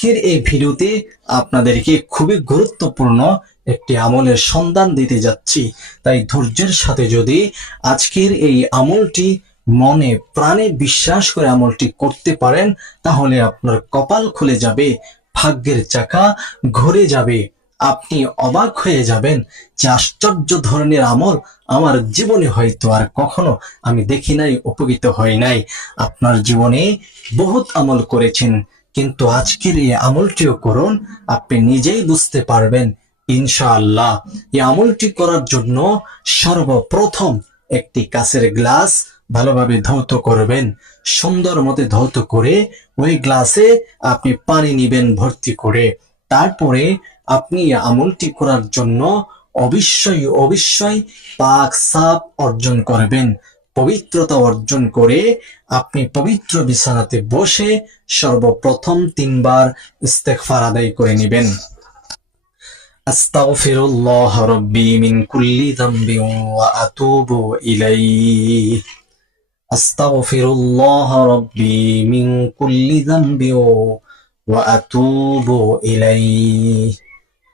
আজকের এই ভিডিওতে আপনাদেরকে খুবই গুরুত্বপূর্ণ একটি আমলের সন্ধান দিতে যাচ্ছি। তাই ধৈর্যের সাথে যদি আজকের এই আমলটি মনে প্রাণে বিশ্বাস করে আমলটি করতে পারেন, তাহলে আপনার কপাল খুলে যাবে, ভাগ্যের চাকা ঘুরে যাবে। আপনি অবাক হয়ে যাবেন যে আশ্চর্য ধরনের আমল আমার জীবনে হয়তো আর কখনো আমি দেখি নাই, উপকৃত হই নাই। আপনার জীবনে বহুত আমল করেছেন, কিন্তু আজকের এই আমলটিও করুন, আপনি নিজেই বুঝতে পারবেন ইনশাআল্লাহ। এই আমলটি করার জন্য সর্বপ্রথম একটি কাঁচের গ্লাস ভালোভাবে ধৌত করবেন। সুন্দর মতো ধৌত করে ওই গ্লাসে আপনি পানি নিবেন ভর্তি করে। তারপরে আপনি আমলটি করার জন্য অবশ্যই পাক সাফ অর্জন করবেন। পবিত্রতা অর্জন করে আপনি পবিত্র বিছানাতে বসে সর্বপ্রথম 3 বার ইস্তেগফার আদায় করে নেবেন। আস্তাগফিরুল্লাহ রাব্বি মিন কুল্লি যামবিন ওয়া আতুবু ইলাইহি। আস্তাগফিরুল্লাহ রাব্বি মিন কুল্লি যামবিন ওয়া আতুবু ইলাইহি।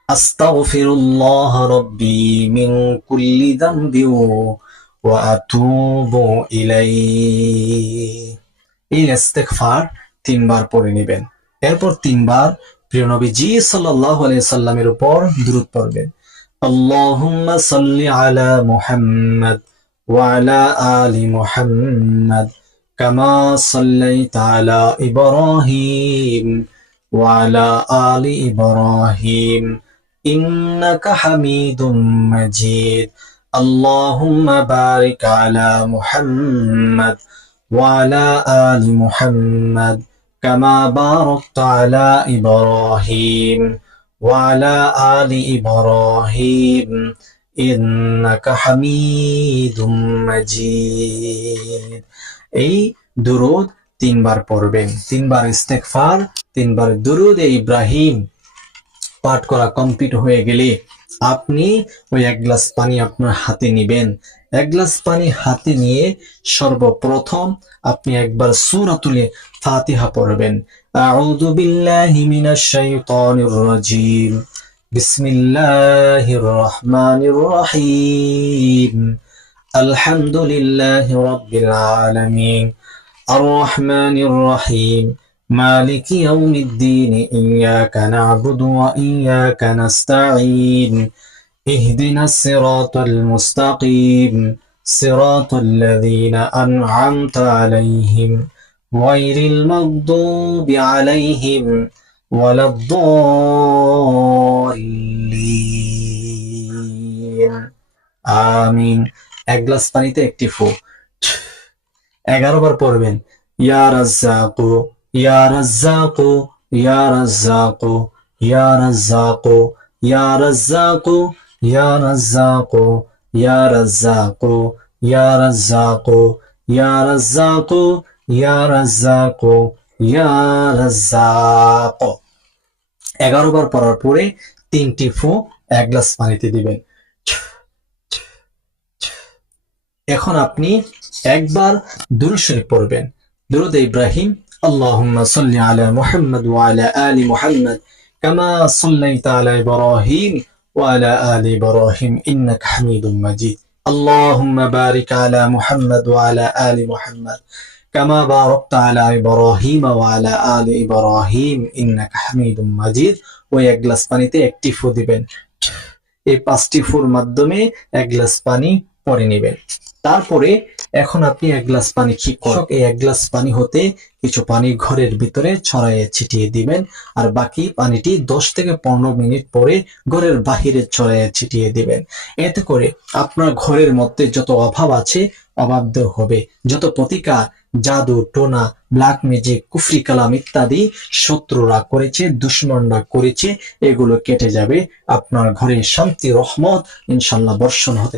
আস্তাগফিরুল্লাহ রাব্বি মিন কুল্লি যামবিন ওয়া আতুবু ইলাইহি। এই ইস্তেগফার 3 বার পড়ে নেবেন। এরপর 3 বার প্রিয় নবীজি সাল্লাল্লাহু আলাইহি সাল্লামের উপর দুরূদ পড়বেন। আল্লাহুম্মা সাল্লি আলা মুহাম্মাদ ওয়া আলা আলি মুহাম্মাদ কামা সাল্লাইতা আলা ইব্রাহিম ওয়া আলা আলি ইব্রাহিম ইন্নাকা হামিদুম মাজিদ। আল্লাহুম্মা বারিক আলা মুহাম্মাদ ওয়া আলা আলি মুহাম্মাদ কামা বারাকতা আলা ইব্রাহিম ওয়া আলা আলি ইব্রাহিম ইন্নাকা হামিদুম মাজিদ। এই দুরূদ 3 বার পড়বেন। 3 বার ইস্তেগফার, 3 বার দুরূদ ইব্রাহিম পাঠ করা কমপ্লিট হয়ে গেলে আপনি ওই 1 গ্লাস পানি আপনার হাতে নেবেন। 1 গ্লাস পানি হাতে নিয়ে সর্বপ্রথম আপনি একবার সূরাতুল ফাতিহা পড়বেন। আউযু বিল্লাহি মিনাশ শাইতানির রাজীম। বিসমিল্লাহির রহমানির রহিম। আলহামদুলিল্লাহি রাব্বিল আলামিন। আর রহমানির রহিম। مالك يوم الدين إياك نعبد وإياك نستعين اهدنا الصراط المستقيم صراط الذين أنعمت عليهم غير المغضوب عليهم ولا الضالين آمين। 1 গ্লাস পানিতে একটি ফু 11 বার পড়বেন। ইয়া রাজ্জাকু ইয়া রাজ্জাকু ইয়া রাজ্জাকু ইয়া রাজ্জাকু ইয়া রাজ্জাকু ইয়া রাজ্জাকু ইয়া রাজ্জাকু ইয়া রাজ্জাকু ইয়া রাজ্জাকু ইয়া রাজ্জাকু ইয়া রাজ্জাকু। 11 বার পড়ার পরে 3টি ফু 1 গ্লাস পানিতে দিবেন। এখন আপনি একবার দুরূদ শরীফ পড়বেন। দুরূদ ইব্রাহিম। اللهم صل على محمد وعلى آل محمد كما صليت على إبراهيم وعلى آل إبراهيم إنك حميد مجيد. اللهم بارك على محمد وعلى آل محمد كما باركت على إبراهيم وعلى آل إبراهيم إنك حميد مجيد। ওই 1 গ্লাস পানিতে একটি ফু দিবেন। এই 5টি ফুর মাধ্যমে 1 গ্লাস পানি পরে নেবেন। তারপরে এখন আপনি 1 গ্লাস পানি কি করবেন, এই 1 গ্লাস পানি হতে কিছু পানি ঘরের ভিতরে ছড়াইয়ে ছিটিয়ে দিবেন, আর বাকি পানিটি 10 থেকে 15 মিনিট পরে ঘরের বাহিরে ছড়াইয়ে ছিটিয়ে দিবেন। এতে করে আপনার ঘরের মধ্যে যত অভাব আছে অভাব দূর হবে। যত প্রতিকার, জাদু টোনা, ব্ল্যাক ম্যাজিক, কুফরি কালাম ইত্যাদি শত্রুরা করেছে, দুশমনরা করেছে, এগুলো কেটে যাবে। আপনার ঘরে শান্তি রহমত ইনশাআল্লাহ বর্ষণ হতে